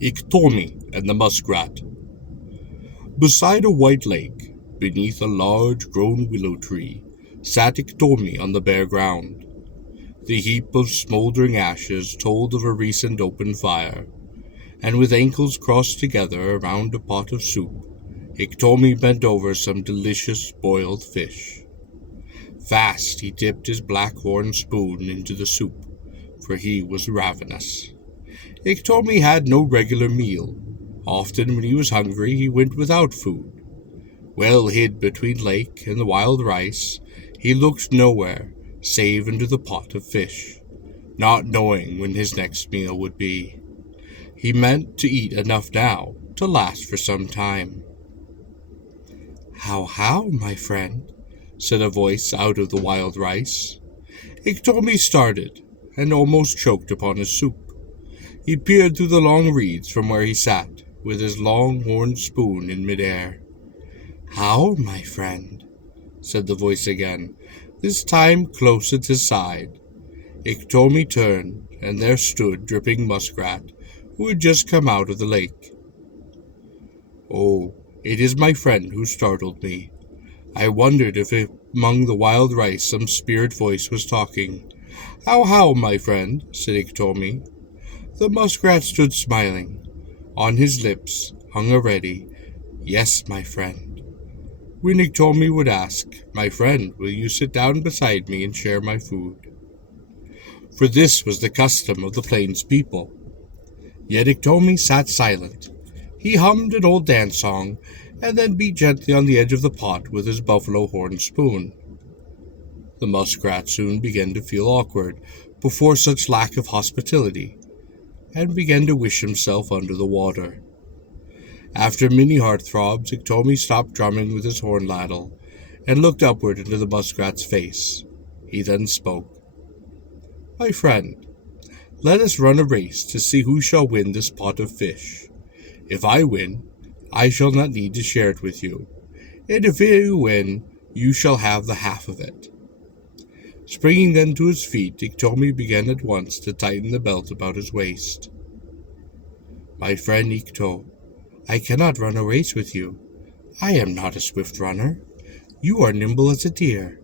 Iktomi and the Muskrat. Beside a white lake, beneath a large grown willow tree, sat Iktomi on the bare ground. The heap of smoldering ashes told of a recent open fire, and with ankles crossed together around a pot of soup, Iktomi bent over some delicious boiled fish. Fast he dipped his black horn spoon into the soup, for he was ravenous. Iktomi had no regular meal. Often when he was hungry he went without food. Well hid between lake and the wild rice, he looked nowhere save into the pot of fish, not knowing when his next meal would be. He meant to eat enough now to last for some time. How, my friend?" said a voice out of the wild rice. Iktomi started, and almost choked upon his soup. He peered through the long reeds from where he sat, with his long horn spoon in midair. "How, my friend?" said the voice again, this time close at his side. Iktomi turned, and there stood dripping Muskrat, who had just come out of the lake. "Oh, it is my friend who startled me. I wondered if among the wild rice some spirit voice was talking. How, my friend?" said Iktomi. The muskrat stood smiling. On his lips hung a ready, "Yes, my friend." When Iktomi would ask, "My friend, will you sit down beside me and share my food?" For this was the custom of the plains people. Yet Iktomi sat silent. He hummed an old dance song, and then beat gently on the edge of the pot with his buffalo horn spoon. The muskrat soon began to feel awkward before such lack of hospitality, and began to wish himself under the water. After many heart-throbs, Iktomi stopped drumming with his horn ladle, and looked upward into the muskrat's face. He then spoke. "My friend, let us run a race to see who shall win this pot of fish. If I win, I shall not need to share it with you, and if you win, you shall have the half of it." Springing then to his feet, Iktomi began at once to tighten the belt about his waist. "My friend Ikto, I cannot run a race with you. I am not a swift runner. You are nimble as a deer.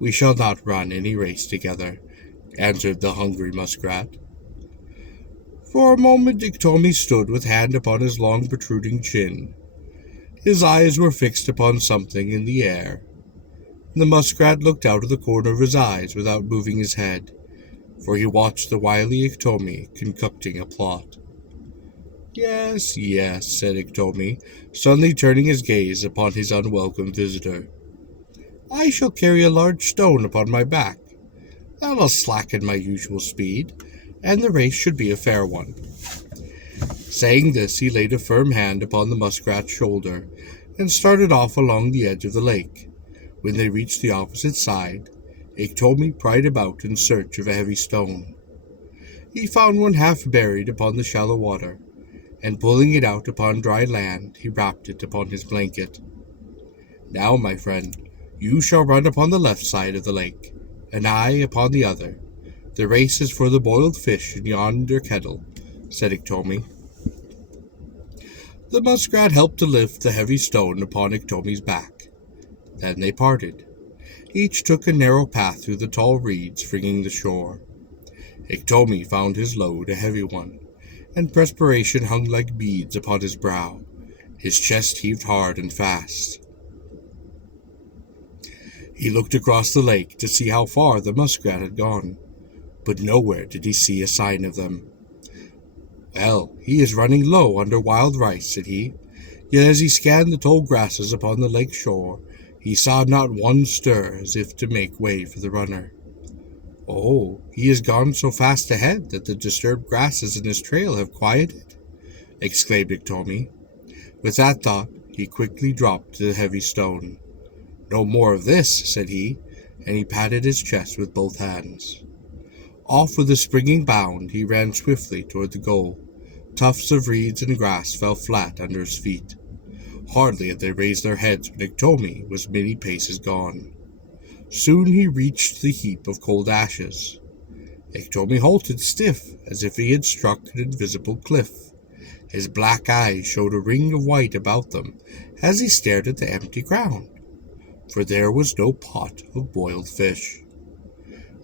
We shall not run any race together," answered the hungry muskrat. For a moment Iktomi stood with hand upon his long protruding chin. His eyes were fixed upon something in the air. The muskrat looked out of the corner of his eyes without moving his head, for he watched the wily Iktomi concocting a plot. Yes, said Iktomi, suddenly turning his gaze upon his unwelcome visitor. "I shall carry a large stone upon my back. That'll slacken my usual speed, and the race should be a fair one." Saying this, he laid a firm hand upon the muskrat's shoulder, and started off along the edge of the lake. When they reached the opposite side, Iktomi pried about in search of a heavy stone. He found one half buried upon the shallow water, and pulling it out upon dry land, he wrapped it upon his blanket. "Now, my friend, you shall run upon the left side of the lake, and I upon the other. The race is for the boiled fish in yonder kettle," said Iktomi. The muskrat helped to lift the heavy stone upon Iktomi's back. Then they parted. Each took a narrow path through the tall reeds fringing the shore. Iktomi found his load a heavy one, and perspiration hung like beads upon his brow. His chest heaved hard and fast. He looked across the lake to see how far the muskrat had gone, but nowhere did he see a sign of them. "Well, he is running low under wild rice," said he. Yet as he scanned the tall grasses upon the lake shore, he saw not one stir as if to make way for the runner. "Oh, he has gone so fast ahead that the disturbed grasses in his trail have quieted," exclaimed Iktomi. With that thought, he quickly dropped the heavy stone. "No more of this," said he, and he patted his chest with both hands. Off with a springing bound, he ran swiftly toward the goal. Tufts of reeds and grass fell flat under his feet. Hardly had they raised their heads when Iktomi was many paces gone. Soon he reached the heap of cold ashes. Iktomi halted stiff, as if he had struck an invisible cliff. His black eyes showed a ring of white about them as he stared at the empty ground, for there was no pot of boiled fish.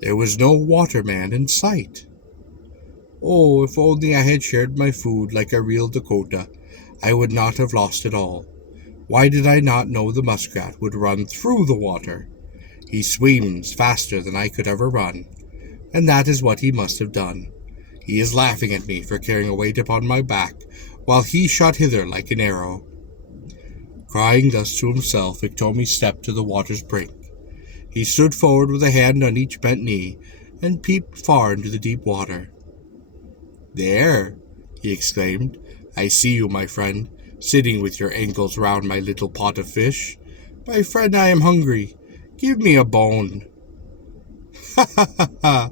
There was no waterman in sight. Oh, if only I had shared my food like a real Dakota, I would not have lost it all. Why did I not know the muskrat would run through the water? He swims faster than I could ever run, and that is what he must have done. He is laughing at me for carrying a weight upon my back, while he shot hither like an arrow. Crying thus to himself, Iktomi stepped to the water's brink. He stood forward with a hand on each bent knee, and peeped far into the deep water. "There," he exclaimed, "I see you, my friend, sitting with your ankles round my little pot of fish. My friend, I am hungry. Give me a bone." "Ha ha ha ha!"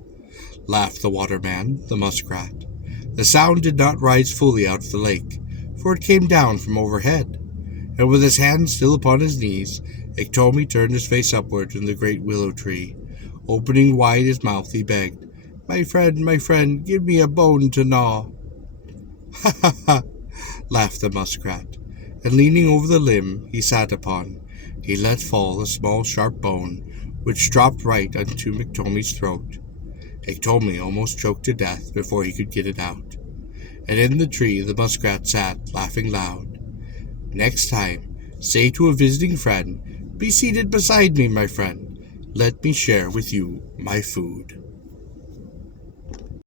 laughed the waterman, the muskrat. The sound did not rise fully out of the lake, for it came down from overhead, and with his hand still upon his knees, Iktomi turned his face upward in the great willow tree. Opening wide his mouth, he begged, my friend, give me a bone to gnaw." "Ha ha ha!" laughed the muskrat, and leaning over the limb he sat upon, he let fall a small sharp bone, which dropped right onto Iktomi's throat. Iktomi almost choked to death before he could get it out, and in the tree the muskrat sat, laughing loud. "Next time, say to a visiting friend, 'Be seated beside me, my friend. Let me share with you my food.'"